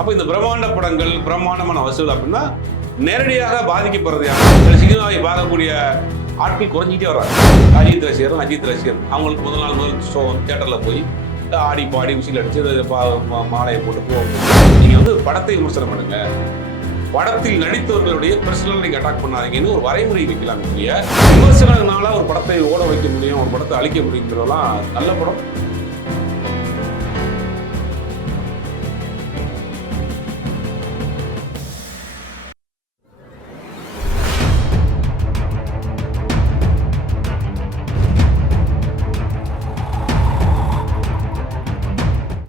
அப்போ இந்த பிரம்மாண்ட படங்கள் பிரம்மாண்டமான வசூல் அப்படின்னா நேரடியாக பாதிக்கப்படுறது யாரு? சினிமாவை பார்க்கக்கூடிய ஆட்கள் குறைஞ்சிட்டே வர்றாங்க. அஜித் ரசிகர் அவங்களுக்கு முதல் ஷோ தியேட்டரில் போய் ஆடி பாடி விசில் அடிச்சு மாலையை போட்டு போவாங்க. நீங்கள் வந்து படத்தை விமர்சனம் பண்ணுங்க, படத்தில் நடித்தவர்களுடைய பர்சனல் நீங்க அட்டாக் பண்ணாதீங்கன்னு ஒரு வரைமுறை வைக்கலாம். இல்லையா விமர்சனங்களால ஒரு படத்தை ஓட வைக்க முடியும், ஒரு படத்தை அழிக்க முடியுங்கிறதெல்லாம் நல்ல படம்.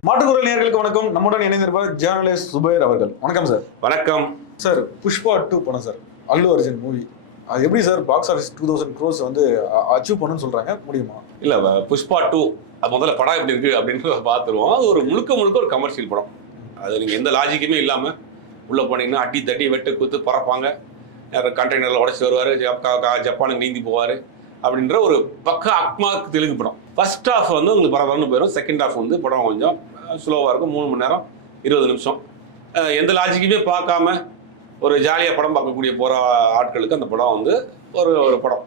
மாட்டுக்குரல் நேயர்களுக்கு வணக்கம். நம்முடன் இணைந்திருப்பார் ஜேர்னலிஸ்ட் சுபைர் அவர்கள். வணக்கம் சார். வணக்கம் சார். புஷ்பா 2 படம் சார், அல்லு அர்ஜுன் மூவி. அது எப்படி சார் பாக்ஸ் ஆஃபீஸ் 2000 crores வந்து அச்சீவ் பண்ணுன்னு சொல்றாங்க, முடியுமா? இல்ல, புஷ்பா 2 அது முதல்ல படம் எப்படி இருக்கு அப்படின்னு பார்த்துருவோம். அது ஒரு முழுக்க ஒரு கமர்ஷியல் படம். அது நீங்க எந்த லாஜிக்குமே இல்லாம உள்ள போனீங்கன்னா அடி தட்டி வெட்டு குத்து பறப்பாங்க, கண்டெய்னர்ல உடச்சி வருவாரு, ஜப்பானுக்கு நீந்தி போவாரு அப்படின்ற ஒரு பக்க அக்மாக்கு தெலுங்கு படம். ஃபர்ஸ்ட் ஹாஃப் வந்து உங்களுக்கு பரபரன்னு போயிடும். செகண்ட் ஹாஃப் வந்து படம் கொஞ்சம் ஸ்லோவாக இருக்கும். 3 மணி நேரம் 20 நிமிஷம். எந்த லாஜிக்குமே பார்க்காம ஒரு ஜாலியாக படம் பார்க்கக்கூடிய போகிற ஆட்களுக்கு அந்த படம் வந்து ஒரு படம்.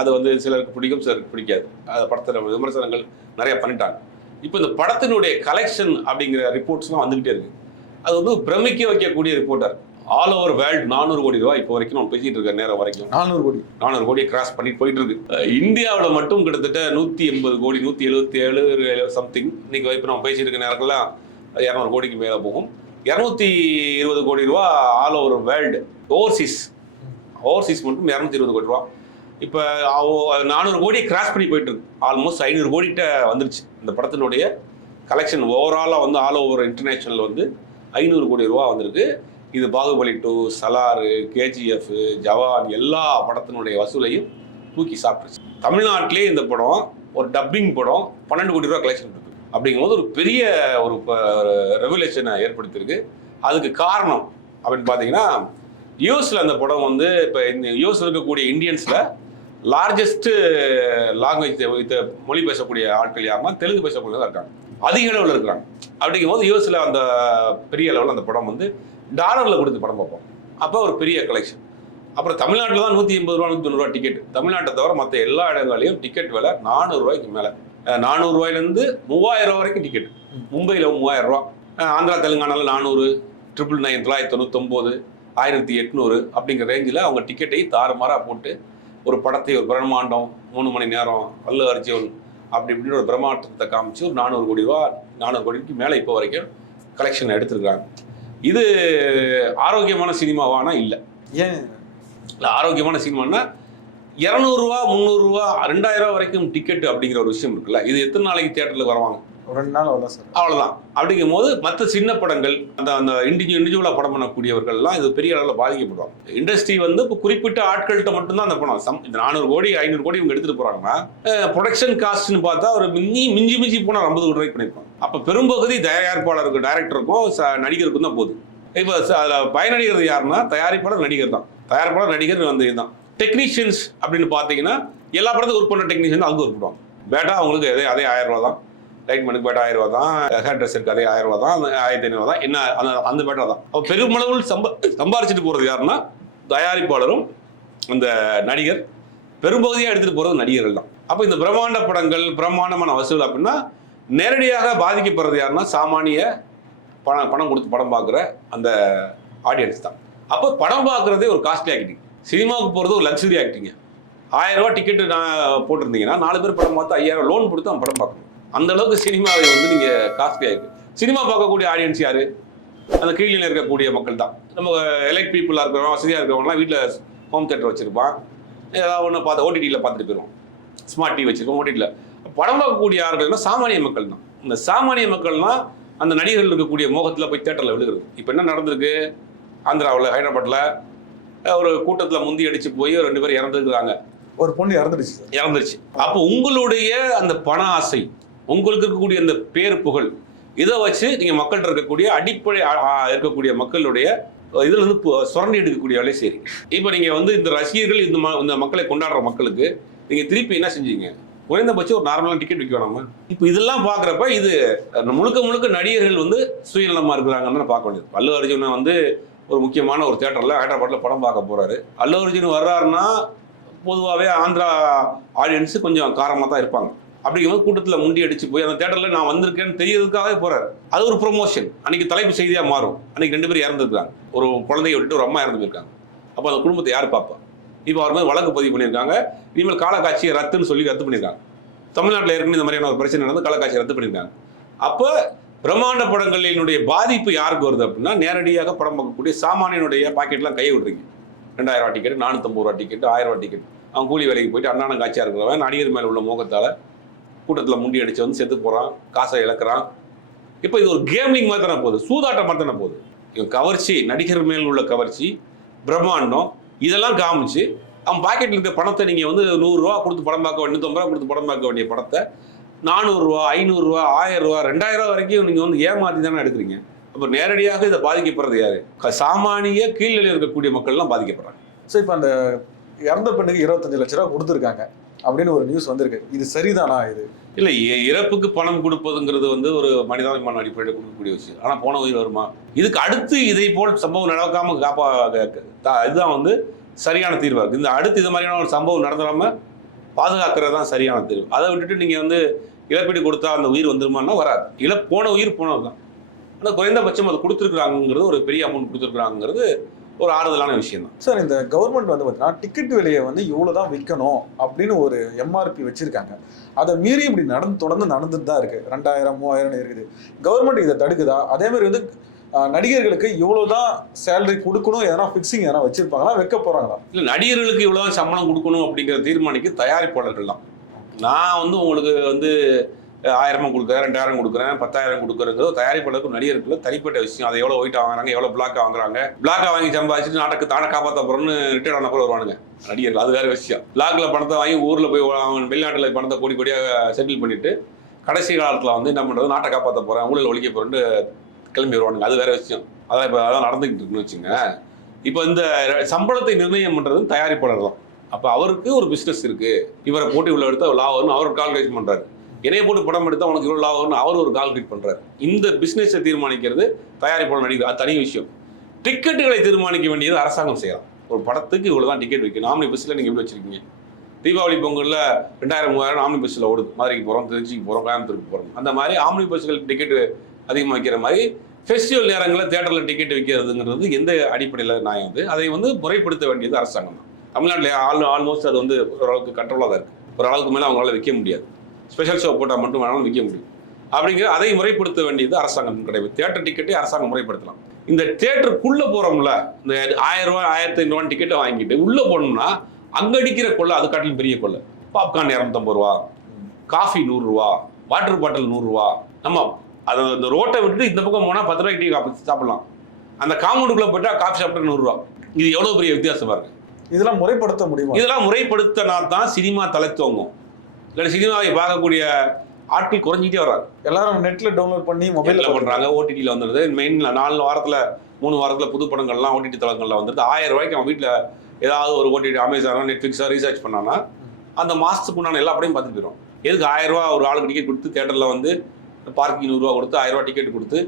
அது வந்து சிலருக்கு பிடிக்கும், சிலருக்கு பிடிக்காது. அந்த படத்தில் விமர்சனங்கள் நிறைய பண்ணிட்டாங்க. இப்போ இந்த படத்தினுடைய கலெக்ஷன் அப்படிங்கிற ரிப்போர்ட்ஸ்லாம் வந்துக்கிட்டே இருக்கு. அது வந்து பிரமிக்க வைக்கக்கூடிய ரிப்போர்ட்டர். ஆல் ஓவர் வேர்ல்டு 400 கோடி ரூபாய் இப்போ வரைக்கும் நம்ம பேசிட்டு இருக்க நேரம் வரைக்கும் 400 கோடியை கிராஸ் பண்ணிட்டு போயிட்டு இருக்கு. இந்தியாவில் மட்டும் கிட்டத்தட்ட 180 கோடி 177 சம்திங். இன்னைக்கு இப்போ நம்ம பேசிட்டு இருக்க நேரங்கள்லாம் 200 கோடிக்கு மேலே போகும். 220 கோடி ரூபா ஆல் ஓவர் வேர்ல்டு. ஓவர்சீஸ் மட்டும் 220 கோடி ரூபா. இப்போ 400 கோடியை கிராஸ் பண்ணி போயிட்டு இருக்கு. ஆல்மோஸ்ட் 500 கோடிகிட்ட வந்துருச்சு இந்த படத்தினுடைய கலெக்ஷன். ஓவராலாக வந்து ஆல் ஓவர் இன்டர்நேஷனல் வந்து 500 கோடி ரூபா வந்திருக்கு. இது பாகுபலி 2, சலாரு, கேஜிஎஃப், ஜவான் எல்லா படத்தினுடைய வசூலையும் தூக்கி சாப்பிட்டுச்சு. தமிழ்நாட்டிலே இந்த படம் ஒரு டப்பிங் படம் 12 கோடி ரூபா கலெக்ஷன் இருக்கு. அப்படிங்கும்போது ஒரு பெரிய ஒரு ரெவல்யூஷனை ஏற்படுத்தியிருக்கு. அதுக்கு காரணம் அப்படின்னு பார்த்தீங்கன்னா, யூஎஸ்ல அந்த படம் வந்து இப்போ இந்த யூஎஸ்ல இருக்கக்கூடிய இந்தியன்ஸில் லார்ஜஸ்ட் லாங்குவேஜ் மொழி பேசக்கூடிய ஆட்கள் யாருன்னா தெலுங்கு பேசக்கூடியதாக இருக்காங்க, அதிக அளவில் இருக்கிறாங்க. அப்படிங்கும்போது யூஎஸ்ல அந்த பெரிய அளவில் அந்த படம் வந்து டாலரில் கொடுத்து படம் பார்ப்போம். அப்போ ஒரு பெரிய கலெக்ஷன். அப்புறம் தமிழ்நாட்டில் தான் 180 ரூபா 190 ரூபா டிக்கெட். தமிழ்நாட்டை தவிர மற்ற எல்லா இடங்களையும் டிக்கெட் விலை 400 ரூபாய்க்கு மேலே. 400 ரூபாயிலேருந்து 3000 ரூபா வரைக்கும் டிக்கெட். மும்பையில் 3000 ரூபா, ஆந்திரா தெலுங்கானாவில் 400, 999, 999, 1800 அப்படிங்கிற ரேஞ்சில் அவங்க டிக்கெட்டை தாறுமாறாக போட்டு ஒரு படத்தை ஒரு பிரம்மாண்டம் 3 மணி நேரம் அல்லு அர்ஜுன் அப்படி இப்படின்னு ஒரு பிரம்மாண்டத்தை காமிச்சு ஒரு 400 கோடி ரூபா 400 கோடிக்கு மேலே இப்போ வரைக்கும் கலெக்ஷன் எடுத்துருக்காங்க. இது ஆரோக்கியமான சினிமாவானா இல்லை. ஏன் இல்லை, ஆரோக்கியமான சினிமானா 200 ரூபா 300 ரூபா 2000 ரூபா வரைக்கும் டிக்கெட் அப்படிங்கிற ஒரு விஷயம் இருக்குல்ல. இது எத்தனை நாளைக்கு தியேட்டரில் வருவாங்க? ஒரு 2 நாள் வரலாம் சார், அவ்வளோதான். அப்படிங்கும் போது மற்ற சின்ன படங்கள் அந்த இண்டிவிஜுவலாக படம் பண்ணக்கூடியவர்கள்லாம் இது பெரிய அளவில் பாதிக்கப்படுவாங்க. இண்டஸ்ட்ரி வந்து இப்போ குறிப்பிட்ட ஆட்கள்கிட்ட மட்டும்தான் அந்த படம் இந்த 400 கோடி 500 கோடி இவங்க எடுத்துகிட்டு போகிறாங்கன்னா ப்ரொடக்ஷன் காஸ்ட்னு பார்த்தா ஒரு மிஞ்சி போனால் 50 கோடி ரூபாய்க்கு பண்ணியிருப்பாங்க. அப்போ பெரும்பகுதி தயாரிப்பாளருக்கு டைரக்டருக்கும் நடிகருக்கும் தான் போகுது. இப்போ அதில் பயனடைகிறது யாருன்னா தயாரிப்பாளர் நடிகர் தான். தயாரிப்பாளர் நடிகர் வந்து இதுதான். டெக்னீஷியன்ஸ் அப்படின்னு பார்த்தீங்கன்னா எல்லா படத்துக்கும் ஒர்க் பண்ண டெக்னீஷியன் அவங்க ஒர்க் பண்ணுவாங்க. பேட்டா அவங்களுக்கு அதே 1000 ரூபா தான். லைட்மேனுக்கு பேட்டா 1000 ரூபா தான். ஹேர் ட்ரெஸ்ஸருக்கு அதே 1000 ரூபா தான், 1500 தான். என்ன அந்த பேட்டா தான். அப்போ பெருமளவில் சம்பாரிச்சிட்டு போகிறது யாருன்னா தயாரிப்பாளரும் அந்த நடிகர். பெரும்பகுதியாக எடுத்துகிட்டு போகிறது நடிகர்கள் தான். அப்போ இந்த பிரம்மாண்ட படங்கள் பிரம்மாண்டமான வசூல் அப்படின்னா நேரடியாக பாதிக்கப்படுறது யாருன்னா சாமானிய பணம் கொடுத்து படம் பார்க்குற அந்த ஆடியன்ஸ் தான். அப்போ படம் பார்க்குறதே ஒரு காஸ்ட்லி ஆக்டிங். சினிமாவுக்கு போகிறது ஒரு லக்ஸுரி ஆக்டிங்க. 1000 ரூபா டிக்கெட்டு நான் போட்டிருந்தீங்கன்னா 4 பேர் படம் பார்த்து 5000 லோன் கொடுத்து அவன் படம் பார்க்கணும். அந்த அளவுக்கு சினிமாவை வந்து நீங்கள் காஸ்ட்லி ஆகிருக்கு. சினிமா பார்க்கக்கூடிய ஆடியன்ஸ் யார்? அந்த கீழில் இருக்கக்கூடிய மக்கள் தான். நம்ம எலைட் பீப்புளாக இருக்கிறவங்க, வசதியாக இருக்கிறவங்கலாம் வீட்டில் ஹோம் தியேட்டர் வச்சுருப்பான், ஏதாவது ஒன்று பார்த்து ஓடிடியில் பார்த்துட்டு போயிடுவோம். ஸ்மார்ட் டிவி வச்சுருக்கோம். ஓடிடியில் படம் பார்க்கக்கூடிய ஆட்கள்னா சாமானிய மக்கள் தான். இந்த சாமானிய மக்கள்லாம் அந்த நடிகர்கள் இருக்கக்கூடிய மோகத்தில் போய் தியேட்டரில் விழுகிறது. இப்போ என்ன நடந்திருக்கு? ஆந்திராவில் ஹைதராபாத்தில் ஒரு கூட்டத்தில் முந்தி அடித்து போய் 2 பேர் இறந்துருக்குறாங்க. ஒரு பொண்ணு இறந்துருச்சு. அப்போ உங்களுடைய அந்த பண ஆசை, உங்களுக்கு இருக்கக்கூடிய அந்த பேர் புகழ், இதை வச்சு நீங்கள் மக்கள்கிட்ட இருக்கக்கூடிய அடிப்படை இருக்கக்கூடிய மக்களுடைய இதில் வந்து சுரண்டி எடுக்கக்கூடிய வேலையை செய்றீங்க. இப்போ நீங்கள் வந்து இந்த ரசிகர்கள் இந்த மக்களை கொண்டாடுற மக்களுக்கு நீங்கள் திருப்பி என்ன செஞ்சீங்க? குறைந்தபட்சம் ஒரு நார்மலான டிக்கெட் விற்க வேணாமா? இப்போ இதெல்லாம் பார்க்குறப்ப இது முழுக்க முழுக்க நடிகர்கள் வந்து சுயநலமாக இருக்கிறாங்கன்னு பார்க்க வேண்டியது. அல்லு அர்ஜுனை வந்து ஒரு முக்கியமான ஒரு தியேட்டரில் ஹைதராபாத்தில் படம் பார்க்க போகிறாரு. அல்லு அர்ஜுன் வர்றாருன்னா பொதுவாகவே ஆந்திரா ஆடியன்ஸு கொஞ்சம் காரமாக தான் இருப்பாங்க. அப்படிங்கும்போது கூட்டத்தில் முண்டி அடிச்சு போய் அந்த தேட்டரில் நான் வந்திருக்கேன்னு தெரியறதுக்காகவே போகிறாரு. அது ஒரு ப்ரொமோஷன். அன்றைக்கி தலைப்பு செய்தியாக மாறும். அன்றைக்கி 2 பேர் இறந்துருக்காங்க. ஒரு குழந்தைய விட்டுட்டு ஒரு அம்மா இறந்து போயிருக்காங்க. அப்போ அந்த குடும்பத்தை யார் பார்ப்பா? இப்போ அவர் மாதிரி வழக்கு பதிவு பண்ணியிருக்காங்க. இனிமேல் காலக்காட்சியை ரத்துன்னு சொல்லி ரத்து பண்ணியிருக்காங்க. தமிழ்நாட்டில் ஏற்கனவே இந்த மாதிரியான ஒரு பிரச்சனை நடந்து காலக்காட்சியை ரத்து பண்ணியிருக்காங்க. அப்போ பிரம்மாண்ட படங்களினுடைய பாதிப்பு யாருக்கு வருது அப்படின்னா, நேரடியாக படம் பார்க்கக்கூடிய சாமானியனுடைய பாக்கெட்லாம் கையை விடுறீங்க. 2000 ரூபா டிக்கெட், 450 ரூபா டிக்கெட், 1000 ரூபா டிக்கெட். அவன் கூலி வேலைக்கு போயிட்டு அண்ணாடம் காட்சியாக இருக்கிறவன் நடிகர் மேலே உள்ள மோகத்தால் கூட்டத்தில் முண்டி அடிச்சு வந்து செத்து போகிறான், காசை இழக்கிறான். இப்போ இது ஒரு கேம்லிங் மாதிரி தானே போகுது, சூதாட்டம் மாதிரி தானே போகுது. இவன் கவர்ச்சி, நடிகர் மேல் உள்ள கவர்ச்சி, பிரம்மாண்டம் இதெல்லாம் காமிச்சு அவன் பாக்கெட்டில் இருக்க பணத்தை நீங்கள் வந்து 100 ரூபா கொடுத்து படம் பார்க்க வேண்டிய, 150 ரூபா கொடுத்து படம் பார்க்க வேண்டிய படத்தை 400 ரூபா, 500 ரூபா, 1000 ரூபா, 2000 ரூபா வரைக்கும் நீங்கள் வந்து ஏமாற்றி தானே எடுக்கிறீங்க. அப்போ நேரடியாக இதை பாதிக்கப்படுறது யாரு? சாமானிய கீழ்நிலையில் இருக்கக்கூடிய மக்கள்லாம் பாதிக்கப்படுறாங்க. ஸோ இப்போ அந்த இறந்த பெண்ணுக்கு 25 லட்ச ரூபா கொடுத்துருக்காங்க அப்படின்னு ஒரு நியூஸ் வந்திருக்கு. இது சரிதானா? இது இல்லை, இறப்புக்கு பணம் கொடுப்பதுங்கிறது வந்து ஒரு மனிதாபிமான அடிப்படையில் கொடுக்கக்கூடிய விஷயம். ஆனால் போன உயிர் வருமா? இதுக்கு அடுத்து இதை போல் சம்பவம் நடக்காமல் இதுதான் வந்து சரியான தீர்வாக இருக்குது. இந்த அடுத்து இது மாதிரியான ஒரு சம்பவம் நடந்துடாமல் பாதுகாக்கிறது தான் சரியான தீர்வு. அதை விட்டுட்டு நீங்கள் வந்து இழப்பீடு கொடுத்தா அந்த உயிர் வந்துருமான்னா வராது. போன உயிர் போனது தான். ஆனால் குறைந்தபட்சம் அது கொடுத்துருக்குறாங்கிறது, ஒரு பெரிய அமௌண்ட் கொடுத்துருக்குறாங்கிறது ஒரு ஆறுதலான விஷயம் தான். சார், இந்த கவர்மெண்ட் வந்து பார்த்தீங்கன்னா டிக்கெட் விலையை வந்து இவ்வளோதான் விற்கணும் அப்படின்னு ஒரு எம்ஆர்பி வச்சிருக்காங்க. அதை மீறி இப்படி தொடர்ந்து நடந்துட்டு தான் இருக்கு. 2000 3000 இருக்குது. கவர்மெண்ட் இதை தடுக்குதா? அதே மாதிரி வந்து நடிகர்களுக்கு இவ்வளவுதான் சேலரி கொடுக்கணும், எதனா ஃபிக்ஸிங் எதனா வச்சிருப்பாங்களா, வைக்க போறாங்களா? இல்லை, நடிகர்களுக்கு இவ்வளோதான் சம்பளம் கொடுக்கணும் அப்படிங்கிற தீர்மானிக்க தயாரிப்பாளர்கள் தான். நான் வந்து உங்களுக்கு வந்து 1000 கொடுக்குறேன், 2000 கொடுக்குறேன், 10,000 கொடுக்குறேங்கிறது தயாரிப்பாளருக்கு நடிகர்களுக்கு தனிப்பட்ட விஷயம். அதை எவ்வளோ ஒயிட்டாக வாங்குறாங்க, எவ்வளோ பிளாக்காக வாங்குறாங்க. பிளாக்காக வாங்கி சம்பாதிச்சுட்டு நாட்டுக்கு தானே காப்பாற்ற போகிறோன்னு ரிட்டையர் ஆன கூட வருவானுங்க நடிகர்கள். அது வேறு விஷயம். பிளாக்ல பணத்தை வாங்கி ஊரில் போய் அவன் வெளிநாட்டில் பணத்தை கோடி கோடியாக செட்டில் பண்ணிட்டு கடைசி காலத்தில் வந்து என்ன பண்ணுறது, நாட்டை காப்பாற்ற போகிறேன், ஊழல் ஒழிக்க போகிறேன்னு கிளம்பி வருவானுங்க. அது வேறு விஷயம். அதான் இப்போ அதான் நடந்துக்கிட்டு இருக்குன்னு வச்சுங்க. இப்போ இந்த சம்பளத்தை நிர்ணயம் பண்ணுறது தயாரிப்பாளர் தான். அப்போ அவருக்கு ஒரு பிஸ்னஸ் இருக்குது. இவரை போட்டி உள்ள எடுத்து லாபம்னு அவர் கால்குலேஷன் பண்ணுறாரு. என்னைய போட்டு படம் எடுத்தால் அவனுக்கு இவ்வளோ லாபம்னு அவர் ஒரு கால்குலேட் பண்ணுறாரு. இந்த பிஸ்னஸை தீர்மானிக்கிறது தயாரிப்பாளர், நடிகர். அது தனி விஷயம். டிக்கெட்டுகளை தீர்மானிக்க வேண்டியது அரசாங்கம் செய்யலாம். ஒரு படத்துக்கு இவ்வளோ தான் டிக்கெட் வைக்கணும். ஆம்னி பஸ்ஸில் நீங்கள் எப்படி வச்சுருக்கீங்க? தீபாவளி பொங்கலில் 2000 3000 ஆம்னி பஸ்ஸில் ஓடுது. மதுரைக்கு போகிறோம், திருச்சிக்கு போகிறோம், கோயம்புத்தூருக்கு போகிறோம். அந்த மாதிரி ஆம்னி பஸ்ஸுகள் டிக்கெட்டு அதிகமாக வைக்கிற மாதிரி ஃபெஸ்டிவல் நேரங்களில் தேட்டரில் டிக்கெட் வைக்கிறதுங்கிறது எந்த அடிப்படையில் நியாயம் வந்து அதை வந்து முறைப்படுத்த வேண்டியது அரசாங்கம் தான். தமிழ்நாட்டில் ஆல்மோஸ்ட் அது வந்து ஓரளவுக்கு கண்ட்ரோலாக தான் இருக்குது. ஒரு அளவுக்கு மேலே அவங்களால விற்க முடியாது. ஸ்பெஷல் ஷோ போட்டால் மட்டும் வேணாலும் விற்க முடியும். அப்படிங்கிற அதை முறைப்படுத்த வேண்டியது அரசாங்கம் கிடையாது. தேட்டர் டிக்கெட்டே அரசாங்கம் முறைப்படுத்தலாம். இந்த தேட்டருக்குள்ளே போகிறோம்ல, இந்த 1000 ரூபா 1500 ரூபா டிக்கெட்டை வாங்கிட்டு உள்ளே போனோம்னா அங்கே அடிக்கிற கொள்ளை அது காட்டிலும் பெரிய கொள்ளை. பாப்கார்ன் 250 ரூபா, காஃபி 100 ரூபா, வாட்டர் பாட்டில் 100 ரூபா. நம்ம அதை இந்த ரோட்டை விட்டுட்டு இந்த பக்கம் போனால் 10 ரூபாய்க்கு டீ காஃபி சாப்பிடலாம். அந்த காம்பவுண்டுக்குள்ளே போயிட்டால் காஃபி சாப்பிட்டு 100 ரூபா. இது எவ்வளோ பெரிய வித்தியாசம் பாருங்க. இதெல்லாம் முறைப்படுத்த முடியுமா? இதெல்லாம் முறைப்படுத்தினா தான் சினிமா தலை தோங்கும். இல்லை சினிமாவை பார்க்கக்கூடிய ஆட்கள் குறைஞ்சிட்டே வர்றாங்க. எல்லாரும் நெட்டில் டவுன்லோட் பண்ணி மொபைலில் பண்ணுறாங்க. ஓடிடியில் வந்துடுது. மெயின் 4 வாரத்தில் 3 வாரத்தில் புது படங்கள்லாம் ஓடிடி தளங்களில் வந்துடுது. 1000 ரூபாய்க்கு அவன் வீட்டில் ஏதாவது ஒரு ஓடிடி அமேசானோ நெட்ஃப்ளிக்ஸோ ரீசார்ஜ் பண்ணான்னா அந்த மாதத்துக்கு உண்டான எல்லா படையும் பார்த்துட்டு போயிடும். எதுக்கு 1000 ரூபா ஒரு ஆளுக்கு டிக்கெட் கொடுத்து தேட்டரில் வந்து பார்க்கிங் 100 ரூபா கொடுத்து 1000 ரூபா டிக்கெட் கொடுத்து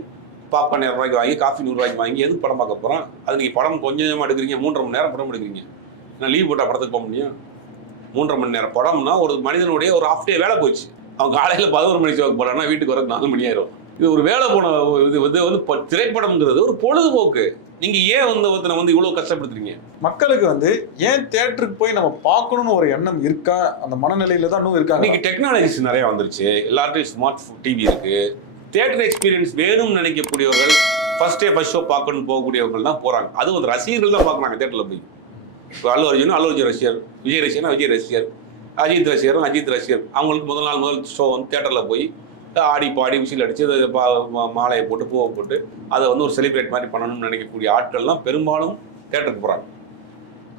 பாப்கார்ன் 200 ரூபாய்க்கு வாங்கி காஃபி 100 ரூபாய்க்கு வாங்கி எதுக்கு படம் பார்க்க போகிறோம்? அது நீங்கள் படம் கொஞ்சமாக எடுக்கிறீங்க, 3.5 மணி நேரம் படம் எடுக்கிறீங்க. நான் லீவ் போட்டால் படத்துக்கு போக முடியும்? 3.5 மணி நேரம் படம்னா ஒரு மனிதனுடைய ஒரு ஹாஃப் டே வேலை போச்சு. அவன் காலையில் 11 மணிக்கு ஷோக்கு போகிறான்னா வீட்டுக்கு வரது 4 மணி ஆயிரும். இது ஒரு வேலை போன இது வந்து திரைப்படம்ங்கிறது ஒரு பொழுதுபோக்கு. நீங்கள் ஏன் வந்து ஒருத்தனை வந்து இவ்வளோ கஷ்டப்படுத்துறீங்க? மக்களுக்கு வந்து ஏன் தியேட்டருக்கு போய் நம்ம பார்க்கணும்னு ஒரு எண்ணம் இருக்கா? அந்த மனநிலையில தான் இன்னும் இருக்காங்க. இன்னைக்கு டெக்னாலஜிஸ் நிறையா வந்துருச்சு. எல்லார்ட்டையும் ஸ்மார்ட் டிவி இருக்குது. தியேட்டர் எக்ஸ்பீரியன்ஸ் வேணும்னு நினைக்கக்கூடியவர்கள் ஃபர்ஸ்ட் ஷோ பார்க்கணும்னு போகக்கூடியவர்கள் தான் போகிறாங்க. அது வந்து ரசிகர்கள் தான் பார்க்குறாங்க தேட்டரில் போய். இப்போ அல்லு அர்ஜுன் ரசிகர், விஜய் ரசிகர்னா விஜய் ரசிகர், அஜித் ரசிகர். அவங்களுக்கு முதல் ஷோ வந்து தேட்டரில் போய் ஆடி பாடி விசில் அடித்து மாலையை போட்டு பூவை போட்டு அதை வந்து ஒரு செலிப்ரேட் மாதிரி பண்ணணும்னு நினைக்கக்கூடிய ஆட்கள்லாம் பெரும்பாலும் தேட்டருக்கு போகிறாங்க.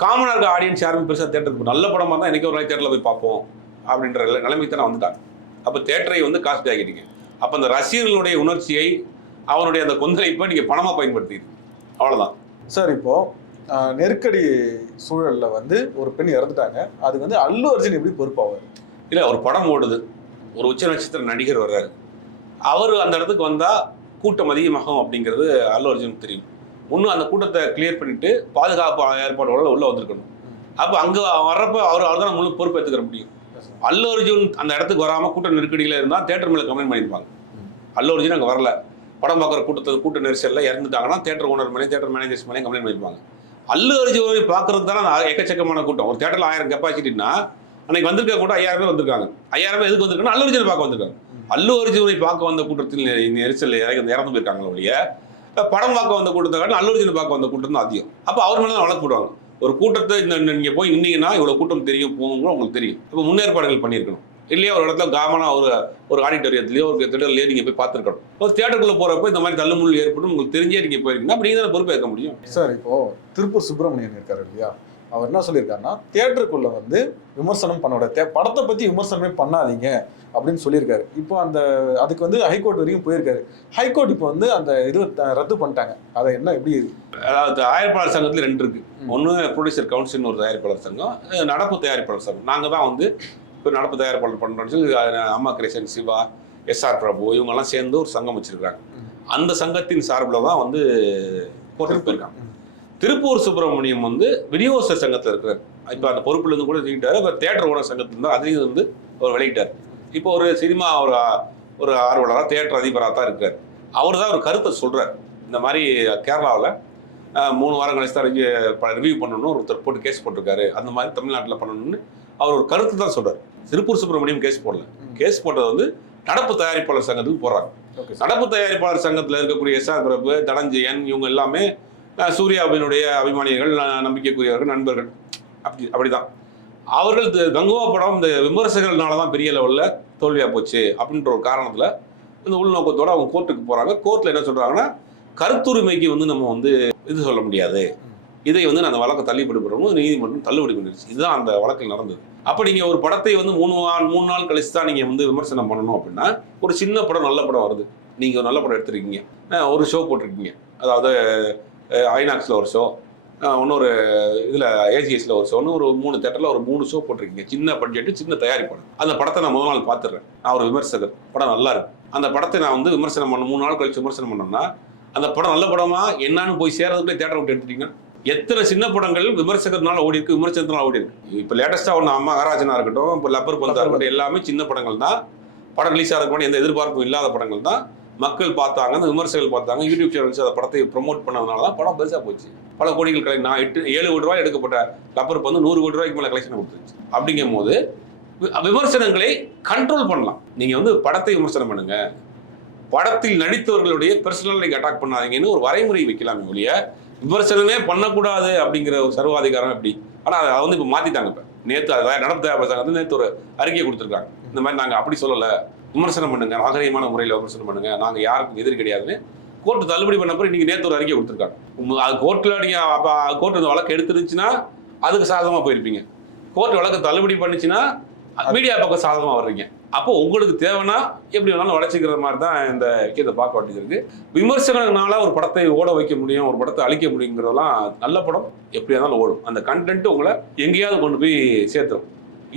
காமனாக இருக்க ஆடியன்ஸ் யாருமே பெருசாக தேட்டருக்கு நல்ல படமாக தான் என்றைக்கு ஒரு நாள் தேட்டரில் போய் பார்ப்போம் அப்படின்ற நிலைமைக்கு தான் வந்துட்டாங்க. அப்போ தேட்டரை வந்து காஸ்ட்லி ஆகிட்டீங்க. அப்போ அந்த ரசிகர்களுடைய உணர்ச்சியை அவனுடைய அந்த கொந்தளிப்பை நீங்கள் பணமாக பயன்படுத்திடுது. அவ்வளோதான் சார். இப்போது நெருக்கடி சூழலில் வந்து ஒரு பெண் இறந்துட்டாங்க. அது வந்து அல்லு அர்ஜுன் எப்படி பொறுப்பாவார்? இல்லை ஒரு படம் ஓடுது, ஒரு உச்ச நட்சத்திர நடிகர் வர்றாரு, அவர் அந்த இடத்துக்கு வந்தால் கூட்டம் அதிகமாகும் அப்படிங்கிறது அல்லு அர்ஜுனுக்கு தெரியும். இன்னும் அந்த கூட்டத்தை கிளியர் பண்ணிட்டு பாதுகாப்பு ஏற்பாடுகளோட உள்ளே வந்திருக்கணும். அப்போ அங்கே வர்றப்ப அவர் தான் முழு பொறுப்பு எடுத்துக்கிற முடியும். அல்லு அர்ஜுன் அந்த இடத்துக்கு வராமல் கூட்ட நெருக்கடியில் இருந்தால் தேட்டர் மேலே கம்ப்ளைண்ட் பண்ணியிருப்பாங்க. அல்லு அர்ஜுன் அங்கே வரல, படம் பார்க்குற கூட்ட நெரிசலில் இறந்துட்டாங்கன்னா தேட்டர் ஓனர் மேலே தேட்டர் மேனேஜர்ஸ் மேலே கம்ப்ளைண்ட் பண்ணியிருப்பாங்க. அல்லு அர்ஜுனை பார்க்கறது தானே எக்கச்சக்கமான கூட்டம். ஒரு தேட்டரில் 1000 கெப்பாசிட்டின்னா அன்னைக்கு வந்திருக்க கூட்டம் 5000 பேர் வந்திருக்காங்க. 5000 பேர் எதுக்கு வந்திருக்காங்க? அல்லு அர்ஜுனை பார்க்க வந்திருக்காங்க. அல்லு அர்ஜுனை பார்க்க வந்த கூட்டத்தில் நெரிசல் இறந்து போயிருக்காங்களே ஒழிய படம் பார்க்க வந்த கூட்டத்தை காட்டி அல்லு அர்ஜுனை பார்க்க வந்த கூட்டம் தான் அதிகம். அப்போ அவர் மேலே தான் வழக்கு போடுவாங்க. ஒரு கூட்டத்தை நீங்கள் போய் நின்னீங்கன்னா இவ்வளோ கூட்டம் தெரியும் போகணும் உங்களுக்கு தெரியும். இப்போ முன்னேற்பாடுகள் பண்ணியிருக்கணும் இல்லையா? ஒரு இடத்துல காமனாக ஒரு ஆடிட்டோரியத்துலையோ ஒரு திடல்லையோ நீங்கள் போய் பார்த்துருக்கணும். ஒரு தேட்டருக்குள்ளே போகிறப்போ இந்த மாதிரி தள்ளுமுள் ஏற்படும் உங்களுக்கு தெரிஞ்சே நீங்கள் போயிருக்கீங்கன்னா அப்படி நீங்கள் தானே பொறுப்பேற்க முடியும். சார் இப்போ திருப்பூர் சுப்பிரமணியன் இருக்காரு இல்லையா, அவர் என்ன சொல்லியிருக்காருன்னா தேட்டருக்குள்ள வந்து விமர்சனம் பண்ணோட படத்தை பற்றி விமர்சனமே பண்ணாதீங்க அப்படின்னு சொல்லியிருக்காரு. இப்போ அதுக்கு வந்து ஹைகோர்ட் வரைக்கும் போயிருக்காரு. ஹைகோர்ட் இப்போ வந்து அந்த இது ரத்து பண்ணிட்டாங்க. அதை என்ன எப்படி? அதாவது தயாரிப்பாளர் சங்கத்தில் 2 இருக்கு. ஒன்று ப்ரொடியூசர் கவுன்சில்னு ஒரு தயாரிப்பாளர் சங்கம், நடப்பு தயாரிப்பாளர் சங்கம். நாங்கள் தான் வந்து இப்போ நடப்பு தயாரிப்பாளர் பண்ணுறோம்னு சொல்லி அம்மா கிரேசன், சிவா, எஸ்ஆர் பிரபு இவங்கெல்லாம் சேர்ந்து ஒரு சங்கம் வச்சிருக்காங்க. அந்த சங்கத்தின் சார்பில் தான் வந்து கோர்ட்டுக்கு போயிருக்காங்க. திருப்பூர் சுப்பிரமணியம் வந்து விநியோகஸ்தர் சங்கத்தில் இருக்கிறார். இப்போ அந்த பொறுப்புலேருந்து கூட தூக்கிட்டாரு. இப்போ தேட்டர் ஓனர் சங்கத்தில் இருந்தால் அதையும் வந்து அவர் விலகிட்டார். இப்போ ஒரு சினிமா ஒரு ஆர்வலராக தேட்டர் அதிபராக தான் இருக்கார். அவர் தான் ஒரு கருத்தை சொல்கிறார். இந்த மாதிரி கேரளாவில் 3 வாரம் கழிச்சு தான் ரிவ்யூ பண்ணணும்னு ஒருத்தர் போட்டு கேஸ் போட்டிருக்காரு. அந்த மாதிரி தமிழ்நாட்டில் பண்ணணும்னு அவர் ஒரு கருத்து தான் சொல்கிறார். திருப்பூர் சுப்பிரமணியம் கேஸ் போடல. கேஸ் போட்டது வந்து நடப்பு தயாரிப்பாளர் சங்கத்துக்கு போடுறாங்க. நடப்பு தயாரிப்பாளர் சங்கத்தில் இருக்கக்கூடிய எஸ்ஆர் பிரபு, தனஞ்சயன் இவங்க எல்லாமே சூர்யாவினுடைய அபிமானிகள், நம்பிக்கைக்குரியவர்கள், நண்பர்கள். அப்படிதான் அவர்கள் கங்குவா படம் இந்த விமர்சகர்களால தான் பெரிய லெவலில் தோல்வியாக போச்சு அப்படின்ற ஒரு காரணத்தில் இந்த உள்நோக்கத்தோடு அவங்க கோர்ட்டுக்கு போகிறாங்க. கோர்ட்டில் என்ன சொல்கிறாங்கன்னா கருத்துரிமைக்கு வந்து நம்ம வந்து இது சொல்ல முடியாது, இதை வந்து அந்த வழக்கை தள்ளுபடி பண்ணணும், நீதிமன்றம் தள்ளுபடி பண்ணிடுச்சு. இதுதான் அந்த வழக்கில் நடந்தது. அப்போ நீங்கள் ஒரு படத்தை வந்து 3 நாள் கழிச்சு தான் நீங்கள் வந்து விமர்சனம் பண்ணணும் அப்படின்னா, ஒரு சின்ன படம் நல்ல படம் வருது, நீங்கள் ஒரு நல்ல படம் எடுத்துருக்கீங்க, ஒரு ஷோ போட்டிருக்கீங்க, அதாவது ஐநாக்ஸில் ஒரு ஷோ, இன்னொரு இதில் ஏஜிஎஸில் ஒரு ஷோன்னு ஒரு 3 தேட்டரில் ஒரு 3 ஷோ போட்டிருக்கீங்க. சின்ன பட்ஜெட்டு, சின்ன தயாரிப்பாளர். அந்த படத்தை நான் முதல் நாள் பார்த்துடுறேன். நான் ஒரு விமர்சகர், படம் நல்லா இருக்கு, அந்த படத்தை நான் வந்து விமர்சனம் பண்ண 3 நாள் கழிச்சு விமர்சனம் பண்ணோம்னா அந்த படம் நல்ல படமா என்னன்னு போய் சேர்றதுக்குள்ளே தேட்டரை விட்டு எடுத்துட்டீங்க. எத்தனை சின்ன படங்கள் விமர்சகத்தினால ஓடி இருக்கு, விமர்சனத்தினால ஓடி இருக்கு. இப்போ லேட்டஸ்ட்டாக ஒன்று அம்மா மகாராஜனா இருக்கட்டும், இப்போ லப்பர் பந்தா இருக்கட்டும், எல்லாமே சின்ன படங்கள் தான். படம் ரிலீஸ் ஆகிறதுக்கு எந்த எதிர்பார்ப்பும் இல்லாத படங்கள் தான். மக்கள் பார்த்தாங்க, அந்த விமர்சகர்கள் பார்த்தாங்க, யூடியூப் சேனல்ஸ் அந்த படத்தை ப்ரொமோட் பண்ணதுனால தான் படம் பெருசாக போச்சு. பல கோடிகள் கலெக்ட். நான் 7 கோடி ரூபாய் எடுக்கப்பட்ட லப்பர் வந்து 100 கோடி ரூபாய்க்கு மேலே கலெக்ஷன் கொடுத்துருச்சு. அப்படிங்கும் போது விமர்சனங்களை கண்ட்ரோல் பண்ணலாம். நீங்கள் வந்து படத்தை விமர்சனம் பண்ணுங்க, படத்தில் நடித்தவர்களுடைய பர்சனல் நீங்கள் அட்டாக் பண்ணாதீங்கன்னு ஒரு வரைமுறை வைக்கலாமே ஒழிய விமர்சனமே பண்ணக்கூடாது அப்படிங்கிற ஒரு சர்வாதிகாரம் எப்படி? ஆனால் அதை வந்து இப்போ மாற்றிட்டாங்க. இப்போ நேற்று நடப்பு தயாரிப்பாளர் வந்து நேற்று ஒரு அறிக்கை கொடுத்துருக்காங்க. இந்த மாதிரி நாங்கள் அப்படி சொல்லலை, விமர்சனம் பண்ணுங்க, நாகரீகமான முறையில் விமர்சனம் பண்ணுங்க, நாங்கள் யாருக்கும் எதிரி கிடையாதுன்னு கோர்ட்டு தள்ளுபடி பண்ணப்போ இன்னைக்கு நேற்று ஒரு அறிக்கை கொடுத்துருக்காங்க. அது கோர்ட்டில் நீங்கள் அப்போ கோர்ட்டு இந்த வழக்கு எடுத்துருந்துச்சுன்னா அதுக்கு சாதகமாக போயிருப்பீங்க. கோர்ட்டு வழக்கு தள்ளுபடி பண்ணிச்சுன்னா மீடியா பக்கம் சாதகமாக வர்றீங்க. அப்போ உங்களுக்கு தேவைன்னா எப்படி வேணாலும் வளர்ச்சிக்கிற மாதிரி தான் இந்த விஷயத்தை பார்க்க வேண்டியது இருக்கு. விமர்சகனால ஒரு படத்தை ஓட வைக்க முடியும், ஒரு படத்தை அழிக்க முடியுங்கிறதெல்லாம் நல்ல படம் எப்படியா இருந்தாலும் ஓடும். அந்த கண்டென்ட் உங்களை எங்கேயாவது கொண்டு போய் சேர்த்துரும்.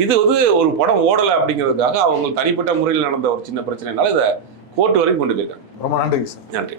இது வந்து ஒரு படம் ஓடலை அப்படிங்கிறதுக்காக அவங்க தனிப்பட்ட முறையில் நடந்த ஒரு சின்ன பிரச்சனைனால இதை கோர்ட்டு வரைக்கும் கொண்டு போயிருக்காங்க. ரொம்ப நன்றி சார். நன்றி.